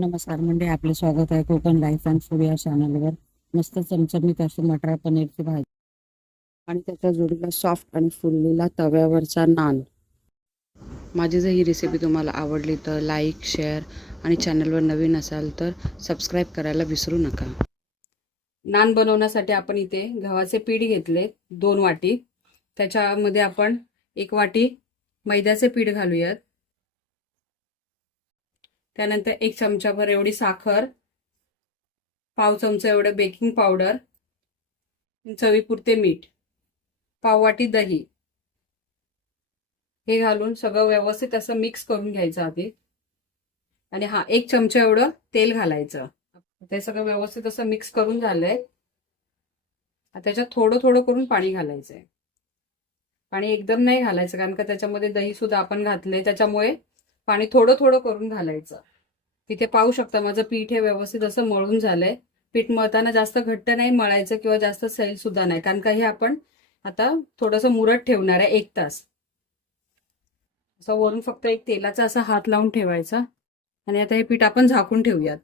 नमस्कार म्हणजे आपले स्वागत आहे कोकण लाईफ अँड फूड या चॅनलवर. मस्त चमचमीत अशी मटार पनीरची भाजी आणि त्याच्या जोडीला सॉफ्ट आणि फुललेला तव्यावरचा नान. माझी जर ही रेसिपी तुम्हाला आवडली तर लाईक शेअर आणि चॅनलवर नवीन असाल तर सबस्क्राईब करायला विसरू नका. नान बनवण्यासाठी आपण इथे गव्हाचे पीठ घेतले दोन वाटी. त्याच्यामध्ये आपण एक वाटी मैद्याचे पीठ घालूयात. त्यानंतर एक चमचाभर एवढी साखर पाव चमचा एवढं बेकिंग पावडर चवीपुरते मीठ पाववाटी दही. हे घालून सगळं व्यवस्थित असं मिक्स करून घ्यायचं आधी. आणि हा एक चमचा एवढं तेल घालायचं. ते सगळं व्यवस्थित असं मिक्स करून झालंय. त्याच्यात थोडं थोडं करून पाणी घालायचंय. पाणी एकदम नाही घालायचं कारण का त्याच्यामध्ये दही सुद्धा आपण घातलंय. त्याच्यामुळे पाणी थोडं थोडं करून घालायचं. तिथे पाहू शकता माझं पीठ हे व्यवस्थित असं मळून झालंय. पीठ मळताना जास्त घट्ट नाही मळायचं किंवा जास्त सैल सुद्धा नाही. कारण का हे आपण आता थोडंसं मुरत ठेवणार आहे एक तास. असं वरून फक्त एक तेलाचा असा हात लावून ठेवायचा. आणि आता हे पीठ आपण झाकून ठेवूयात.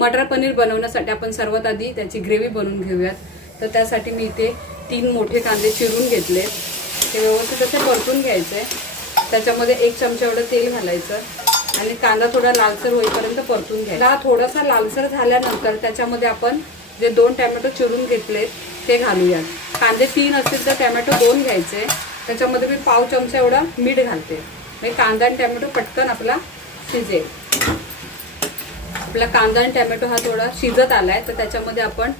मटर पनीर बनवण्यासाठी आपण सर्वात आधी त्याची ग्रेव्ही बनवून घेऊयात. तर त्यासाठी मी इथे तीन मोठे कांदे चिरून घेतले ते व्यवस्थित असे परतून घ्यायचे. त्याच्यामध्ये एक चमचा एवढं तेल घालायचं. आणि कांदा थोडा लालसर होईपर्यंत परतून घ्यायचा. थोडासा लालसर झाल्यानंतर त्याच्यामध्ये आपण जे दोन टॅमॅटो चिरून घेतले ते घालूयात. कांदे तीन असतील तर टॅमॅटो दोन घ्यायचे. त्याच्यामध्ये मी पाव चमचा एवढा मीठ घालते. म्हणजे कांदा आणि टॅमॅटो पटकन आपला शिजेल. आपला कांदा आणि टॅमॅटो हा थोडा शिजत आलाय तर त्याच्यामध्ये आपण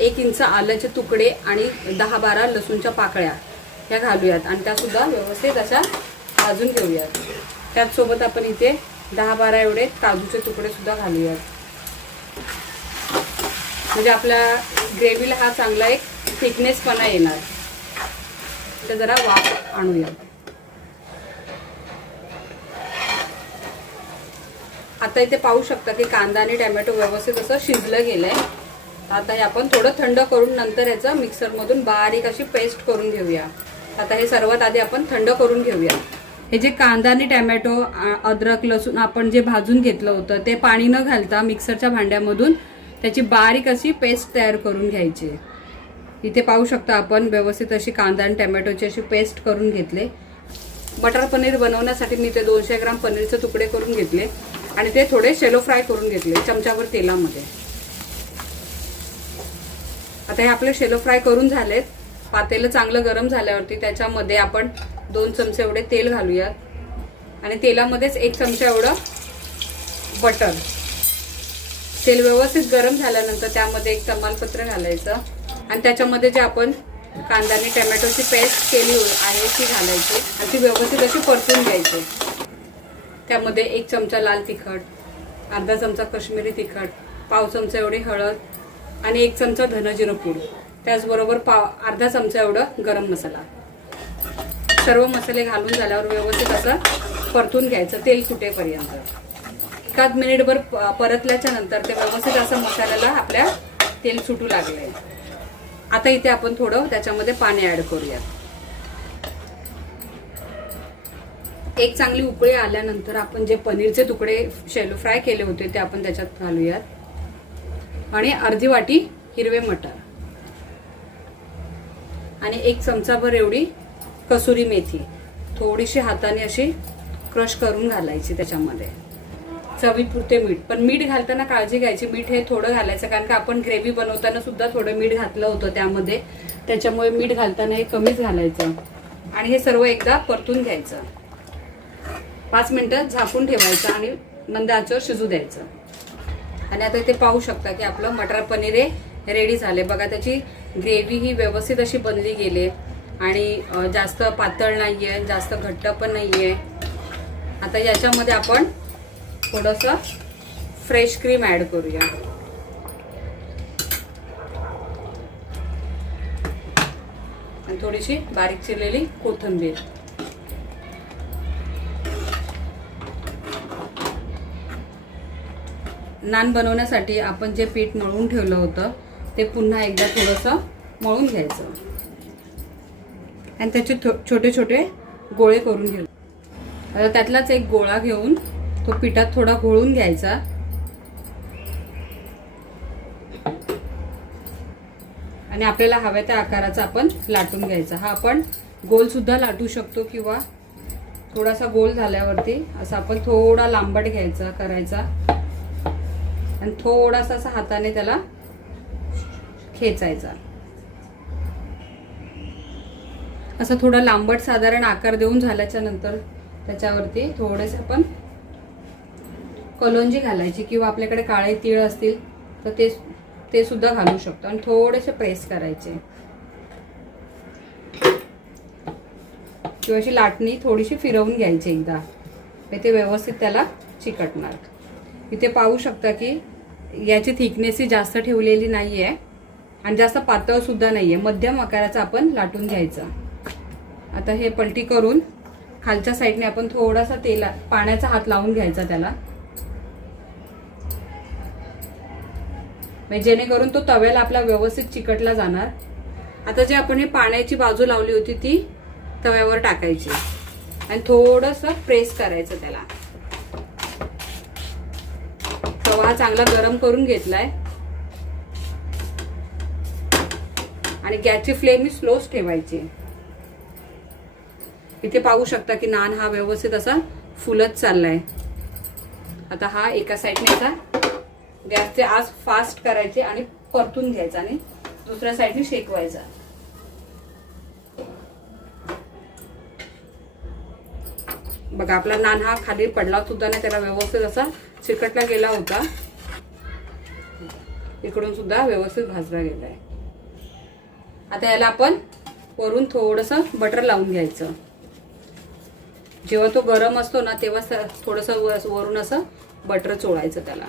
एक इंच आल्याचे तुकडे आणि दहा बारा लसूणच्या पाकळ्या ह्या घालूयात. आणि त्यासुद्धा व्यवस्थित अशा भाजून घेऊयात. त्याचसोबत आपण इथे दहा बारा एवढे काजूचे तुकडे सुद्धा घालूयात. म्हणजे आपल्या ग्रेव्हीला हा चांगला एक थिकनेसपणा येणार. तर जरा वाफ आणूया. आता इथे पाहू शकता की कांदा आणि टॅमॅटो व्यवस्थित असं शिजलं गेलंय. आता हे आपण थोडं थंड करून नंतर याचं मिक्सरमधून बारीक अशी पेस्ट करून घेऊया. आता हे सर्वात आधी आपण थंड करून घेऊया. हे जे कांदा आणि टॅमॅटो अद्रक लसूण आपण जे भाजून घेतलं होतं ते पाणी न घालता मिक्सरच्या भांड्यामधून त्याची बारीक अशी पेस्ट तयार करून घ्यायची. इथे पाहू शकता आपण व्यवस्थित अशी कांदा आणि टॅमॅटोची अशी पेस्ट करून घेतले. बटर पनीर बनवण्यासाठी मी ते दोनशे ग्राम पनीरचे तुकडे करून घेतले आणि ते थोडे शेलो फ्राय करून घेतले चमच्यावर तेलामध्ये. आता हे आपले शेलो फ्राय करून झालेत. पातेलं चांगलं गरम झाल्यावरती त्याच्यामध्ये आपण दोन चमचे एवढे तेल घालूयात. आणि तेलामध्येच एक चमचा एवढं बटर. तेल व्यवस्थित गरम झाल्यानंतर त्यामध्ये एक तमालपत्र घालायचं. आणि त्याच्यामध्ये जे आपण कांदा आणि टॅमॅटोची पेस्ट केली आहे ती घालायची. आणि ती व्यवस्थित अशी परतून घ्यायची. त्यामध्ये एक चमचा लाल तिखट अर्धा चमचा कश्मीरी तिखट पाव चमचा एवढी हळद आणि एक चमचा धनजिरं पूड. त्याचबरोबर पाव अर्धा चमचा एवढं गरम मसाला. सर्व मसाले घालून झाल्यावर व्यवस्थित असं परतून घ्यायचं तेल सुटेपर्यंत एकाच मिनिटभर परतल्याच्या नंतर ते व्यवस्थित असं मसाल्याला आपल्या तेल सुटू लागले आता इथे आपण थोडं त्याच्यामध्ये पाणी ॲड करूयात. एक चांगली उकळी आल्यानंतर आपण जे पनीरचे तुकडे शेलो फ्राय केले होते ते आपण त्याच्यात घालूयात. आणि अर्धी वाटी हिरवे मटर. आणि एक चमचाभर एवढी कसुरी मेथी. थोडीशी हाताने अशी क्रश करून घालायची त्याच्यामध्ये. चवीपुरते मीठ. पण मीठ घालताना काळजी घ्यायची. मीठ हे थोडं घालायचं कारण का आपण ग्रेव्ही बनवताना सुद्धा थोडं मीठ घातलं होतं त्यामध्ये. त्याच्यामुळे मीठ घालताना हे कमीच घालायचं. आणि हे सर्व एकदा परतून घ्यायचं. पाच मिनटं झाकून ठेवायचं आणि मंद आचेवर शिजू द्यायचं. आणि आता इथे पाहू शकता की आपलं मटर पनीर हे रेडी झाले. बघा त्याची ग्रेव्ही ही व्यवस्थित अशी बनली गेली आणि जास्त पातळ नाही आहे जास्त घट्ट पण नाही आहे आता याच्यामध्ये आपण थोडंसं फ्रेश क्रीम ॲड करूया. आणि थोडीशी बारीक चिरलेली कोथिंबीर. नान बनवण्यासाठी आपण जे पीठ मळून ठेवलं होतं ते पुन्हा एकदा थोडंसं मळून घ्यायचं. आणि त्याचे छोटे छोटे गोळे करून घेऊ. आता त्यातलाच एक गोळा घेऊन तो पिठात थोडा घोळून घ्यायचा. आणि आपल्याला हव्या त्या आकाराचा आपण लाटून घ्यायचा. हा आपण गोल सुद्धा लाटू शकतो किंवा थोडासा गोल झाल्यावरती असा आपण थोडा लांबट घ्यायचा करायचा. आणि थोडासा असा हाताने त्याला खेचायचा. असं थोडा लांबट साधारण आकार देऊन झाल्याच्यानंतर त्याच्यावरती थोडेसे आपण कलोंजी घालायची किंवा आपल्याकडे काळे तीळ असतील तर ते ते सुद्धा घालू शकतो आणि थोडेसे प्रेस करायचे. किंवा अशी लाटणी थोडीशी फिरवून घ्यायची एकदा. ते व्यवस्थित त्याला चिकटणार. इथे पाहू शकता की याची थिकनेस ही जास्त ठेवलेली नाही आहे आणि जास्त पातळ सुद्धा आहे मध्यम आकाराचा आपण लाटून घ्यायचा. आता हे पलटी करून खालच्या साईडने आपण थोडासा तेला पाण्याचा हात लावून घ्यायचा त्याला. म्हणजे जेणेकरून तो तव्याला आपला व्यवस्थित चिकटला जाणार. आता जे आपण हे पाण्याची बाजू लावली होती ती तव्यावर टाकायची. आणि थोडंसं प्रेस करायचं त्याला. तवा चांगला गरम करून घेतलाय. आणि गॅसची फ्लेम मी स्लोच ठेवायची. इथे पाहू शकता की नान हा व्यवस्थित असा फुलत चाललाय. आता हा एका साईडने असा गॅसचे आज फास्ट करायचे आणि परतून घ्यायचा आणि दुसऱ्या साईडने शेकवायचा. बघा आपला नान हा खाली पडला सुद्धा नाही त्याला व्यवस्थित असा चिकटला गेला होता. इकडून सुद्धा व्यवस्थित भाजला गेलाय. आता याला आपण वरून थोडंसं बटर लावून घ्यायचं. जेव्हा तो गरम असतो ना तेव्हा थोडंसं वरून असं बटर चोळायचं त्याला.